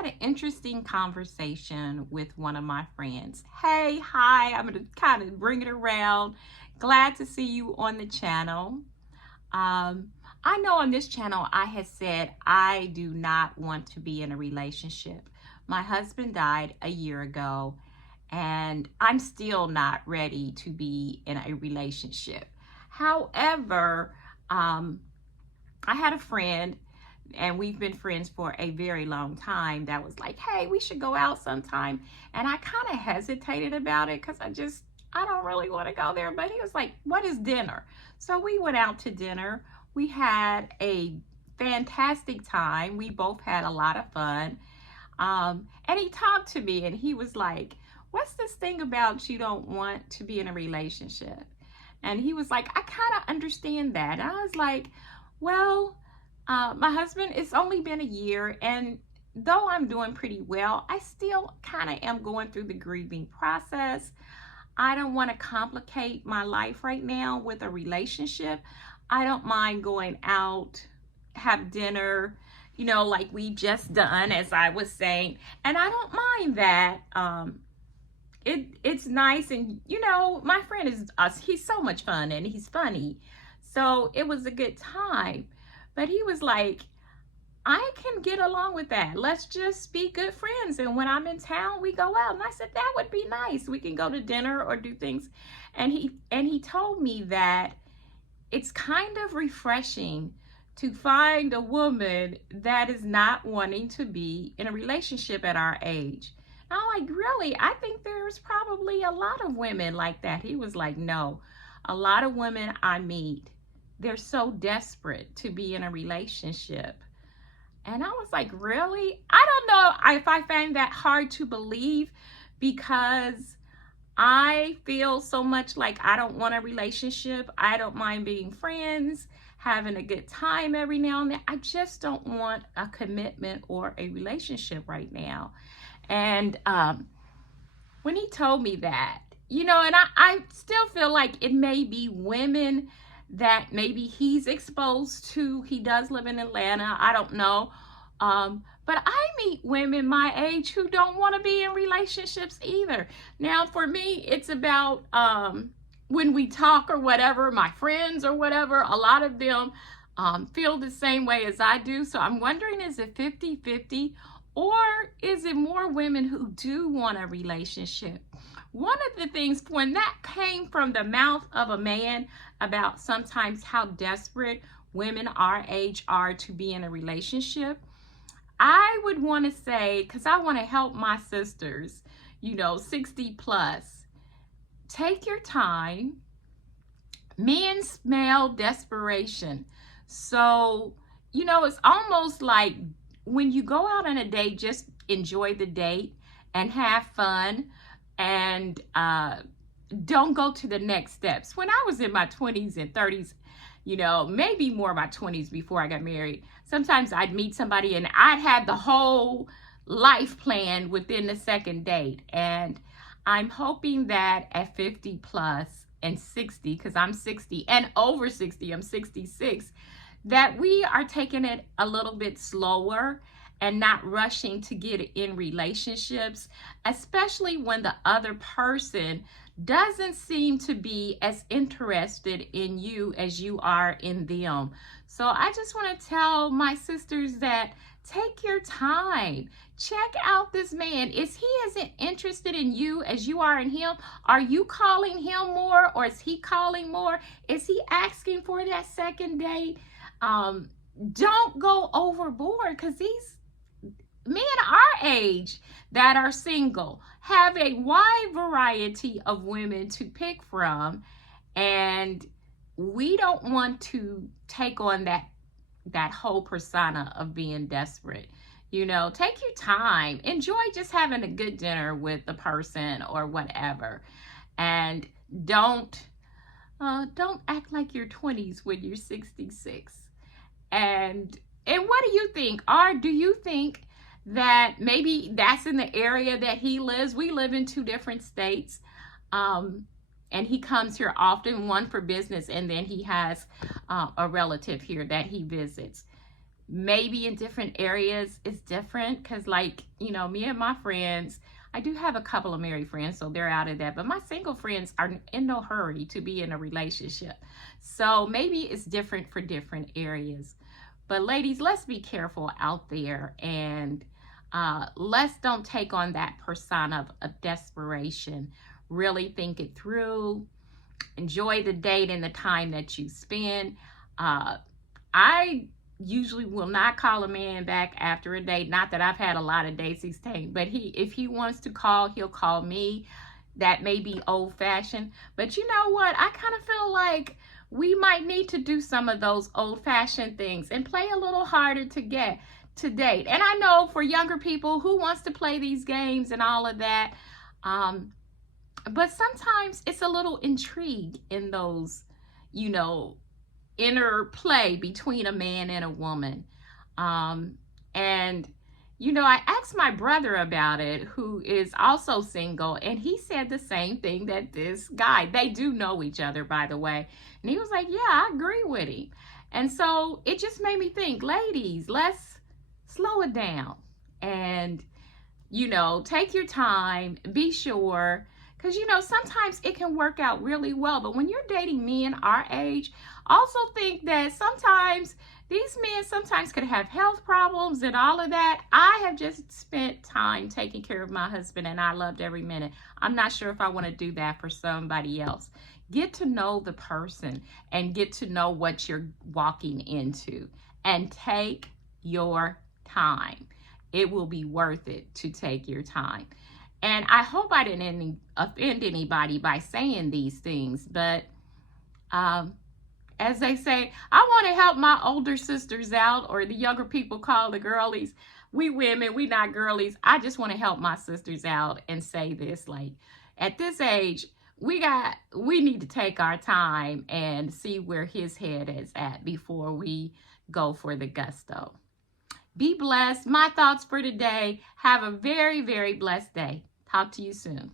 had an interesting conversation with one of my friends. Hey, hi, I'm going to kind of bring it around. Glad to see you on the channel. Um, I know on this channel I had said I do not want to be in a relationship. My husband died a year ago, and I'm still not ready to be in a relationship. However, I had a friend, and we've been friends for a very long time, that was like, hey, we should go out sometime. And I kind of hesitated about it because I don't really want to go there. But he was like, what is dinner? So we went out to dinner. We had a fantastic time. We both had a lot of fun. And he talked to me and he was like, what's this thing about you don't want to be in a relationship? And he was like, I kind of understand that. And I was like, well, my husband, it's only been a year, and though I'm doing pretty well, I still kind of am going through the grieving process. I don't want to complicate my life right now with a relationship. I don't mind going out, have dinner, like we just done, as I was saying, and I don't mind that. It's nice, and my friend is he's so much fun and he's funny, so it was a good time. But he was like, I can get along with that. Let's just be good friends, and when I'm in town we go out. And I said, that would be nice. We can go to dinner or do things. And he told me that it's kind of refreshing to find a woman that is not wanting to be in a relationship at our age. I'm like, really? I think there's probably a lot of women like that. He was like, no, a lot of women I meet, they're so desperate to be in a relationship. And I was like, really? I don't know if I find that hard to believe, because I feel so much like I don't want a relationship. I don't mind being friends, having a good time every now and then. I just don't want a commitment or a relationship right now. And when he told me that, and I still feel like it may be women that maybe he's exposed to. He does live in Atlanta. I don't know. But I meet women my age who don't want to be in relationships either. Now, for me, it's about when we talk or whatever, my friends or whatever, a lot of them feel the same way as I do. So I'm wondering, is it 50-50? Or is it more women who do want a relationship? One of the things, when that came from the mouth of a man about sometimes how desperate women our age are to be in a relationship, I would want to say, because I want to help my sisters, 60 plus, take your time. Men smell desperation. So, it's almost like when you go out on a date, just enjoy the date and have fun, and don't go to the next steps. When I was in my 20s and 30s, maybe more my 20s before I got married, sometimes I'd meet somebody and I'd have the whole life planned within the second date. And I'm hoping that at 50 plus and 60, because I'm 60 and over 60, I'm 66, that we are taking it a little bit slower and not rushing to get in relationships, especially when the other person doesn't seem to be as interested in you as you are in them. So I just want to tell my sisters that take your time. Check out this man. Is he as interested in you as you are in him? Are you calling him more, or is he calling more? Is he asking for that second date? Don't go overboard, because these men our age that are single have a wide variety of women to pick from, and we don't want to take on that whole persona of being desperate. Take your time, enjoy just having a good dinner with the person or whatever, and don't act like you're 20s when you're 66. And what do you think? Or do you think that maybe that's in the area that he lives? We live in 2 different states. And he comes here often, one for business, and then he has a relative here that he visits. Maybe in different areas it's different, because like, you know, me and my friends, I do have a couple of married friends, so they're out of that, but my single friends are in no hurry to be in a relationship. So maybe it's different for different areas. But ladies, let's be careful out there, and let's don't take on that persona of desperation. Really think it through. Enjoy the date and the time that you spend. I usually will not call a man back after a date. Not that I've had a lot of dates he's taken, but if he wants to call, he'll call me. That may be old fashioned, but you know what? I kind of feel like we might need to do some of those old fashioned things and play a little harder to get to date. And I know for younger people, who wants to play these games and all of that? But sometimes it's a little intrigue in those, you know, inner play between a man and a woman. And, you know, I asked my brother about it, who is also single, and he said the same thing, that this guy, they do know each other, by the way. And he was like, yeah, I agree with him. And so it just made me think, ladies, let's slow it down and, you know, take your time, be sure. Because, you know, sometimes it can work out really well. But when you're dating men our age, also think that sometimes these men sometimes could have health problems and all of that. I have just spent time taking care of my husband, and I loved every minute. I'm not sure if I want to do that for somebody else. Get to know the person and get to know what you're walking into, and take your time. It will be worth it to take your time. And I hope I didn't offend anybody by saying these things, but as they say, I want to help my older sisters out, or the younger people call the girlies. We women, we not girlies. I just want to help my sisters out and say this, like, at this age, we need to take our time and see where his head is at before we go for the gusto. Be blessed. My thoughts for today. Have a very, very blessed day. Talk to you soon.